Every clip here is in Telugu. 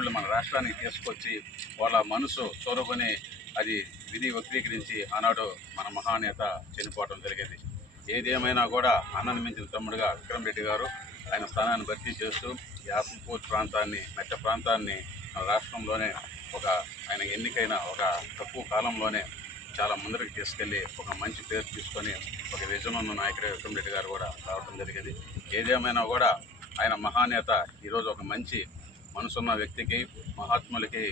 పెట్టుబడులు మన రాష్ట్రానికి తీసుకొచ్చి వాళ్ళ మనసు చొరవని అది విధి వక్రీకరించి ఆనాడు మన మహానేత చనిపోవడం జరిగింది. ఏదేమైనా కూడా అన్నను మించిన తమ్ముడుగా విక్రమ్ రెడ్డి గారు ఆయన స్థానాన్ని భర్తీ చేస్తూ యాసంపూర్ ప్రాంతాన్ని మెట్ట ప్రాంతాన్ని మన రాష్ట్రంలోనే ఒక ఆయన ఎన్నికైన ఒక తక్కువ కాలంలోనే చాలా ముందరికి తీసుకెళ్ళి ఒక మంచి పేరు తీసుకొని ఒక విజన్ ఉన్న నాయకుడు విక్రమ్ రెడ్డి గారు కూడా రావడం జరిగింది. ఏదేమైనా కూడా ఆయన మహానేత ఈరోజు ఒక మంచి మనసున్న వ్యక్తికి మహాత్ములకి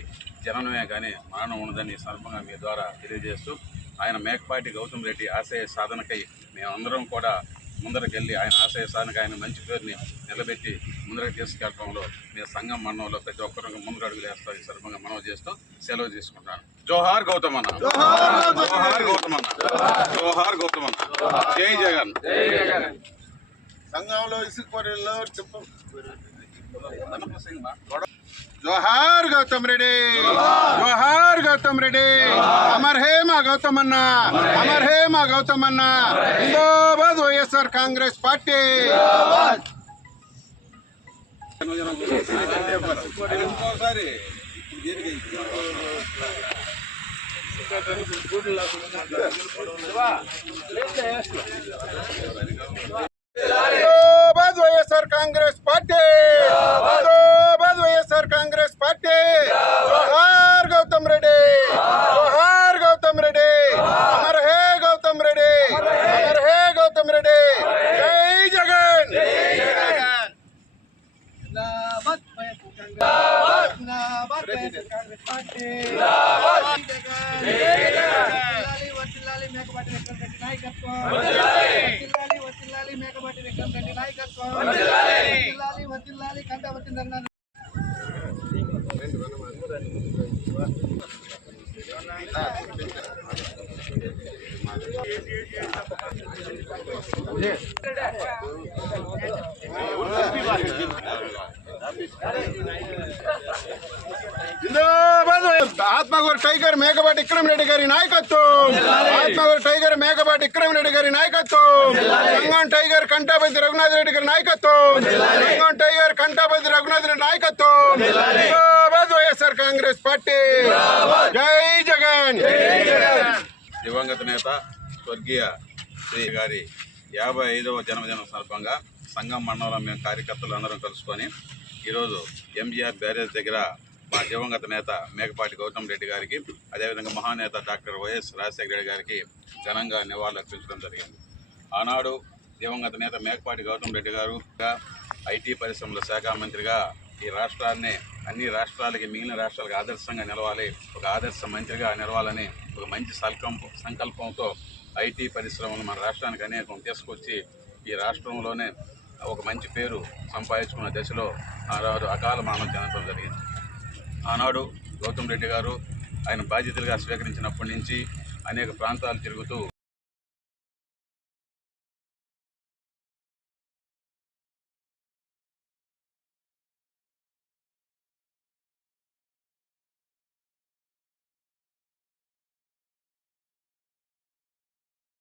జననమే కానీ మరణం ఉండదని సందర్భంగా మీ ద్వారా తెలియజేస్తూ ఆయన మేకపాటి గౌతమ్ రెడ్డి ఆశయ సాధనకై మేమందరం కూడా ముందరకెళ్ళి ఆయన ఆశయ సాధనకి ఆయన మంచి పేరుని నిలబెట్టి ముందరకు తీసుకెళ్ళడంలో మీ సంఘం మండలంలో ప్రతి ఒక్కరికి ముందు అడుగులు వేస్తాం ఈ సందర్భంగా మనం చేస్తూ సెలవు తీసుకుంటాను జోహార్ గౌతమ్ అన్న. జోహార్ గౌతమ్ అన్న. జోహార్ గౌతమ్ అన్న. జై జగన్. సంఘంలో ఇసుక పొరల్లో టిప్పు జోహార్ గౌతమ్ రెడ్డి జోహార్ గౌతమ్ రెడ్డి అమర్ హే మా గౌతమ్ అన్న అమర్ హే మా గౌతమ్ అన్న జిందాబాద్ వైఎస్ఆర్ కాంగ్రెస్ పార్టీ జిందాబాద్ వైఎస్ఆర్ కాంగ్రెస్ పార్టీ. జిందాబాద్. వైఎస్ఆర్ కాంగ్రెస్ పార్టీ. జోహార్ గౌతమ్ రెడ్డి. జోహార్ గౌతమ్ రెడ్డి. అమర్ హే గౌతమ్ రెడ్డి. అమర్ హే. గౌతమ్ రెడ్డి. జై జగన్. జిందాబాద్ మేకపాటి విక్రమ్ రెడ్డి నాయకత్వం వర్ధిల్లాలి వర్ధిల్లాలి కంటవతి రంగనాథ్ జిందాబాద్ Atmakur tiger Mekapati Vikram Reddy గారి నాయకత్వం. ఆత్మగూరు టైగర్ మేకపాటి రెడ్డి గారి నాయకత్వం. రంగం టైగర్ కంటాపతి రఘునాథ్ రెడ్డి గారి నాయకత్వం. రంగం టైగర్ కంటాపతి రఘునాథ్ రెడ్డి నాయకత్వం. వైఎస్ఆర్ కాంగ్రెస్ పార్టీ. జై జగన్. దివంగత నేత స్వర్గీయ శ్రీ గారి యాభై ఐదవ జన్మదినం సందర్భంగా సంఘం మండలంలో మేము కార్యకర్తలు అందరం కలుసుకొని ఈరోజు ఎంజీఆర్ బ్యారేజ్ దగ్గర మా దివంగత నేత మేకపాటి గౌతమ్ రెడ్డి గారికి అదేవిధంగా మహానేత డాక్టర్ వైఎస్ రాజశేఖర రెడ్డి గారికి ఘనంగా నివాళులు అర్పించడం జరిగింది. ఆనాడు దివంగత నేత మేకపాటి గౌతమ్ రెడ్డి గారు ఐటీ పరిశ్రమల శాఖ మంత్రిగా ఈ రాష్ట్రాన్ని అన్ని రాష్ట్రాలకి మిగిలిన రాష్ట్రాలకు ఆదర్శంగా నిలవాలి ఒక ఆదర్శ మంత్రిగా నిలవాలని ఒక మంచి సంకల్పం సంకల్పంతో ఐటీ పరిశ్రమలు మన రాష్ట్రానికి అనేకం తీసుకొచ్చి ఈ రాష్ట్రంలోనే ఒక మంచి పేరు సంపాదించుకున్న దశలో ఆనాడు అకాల మరణం చెందడం జరిగింది. ఆనాడు గౌతమ్ రెడ్డి గారు ఆయన బాధ్యతలుగా స్వీకరించినప్పటి నుంచి అనేక ప్రాంతాలు తిరుగుతూ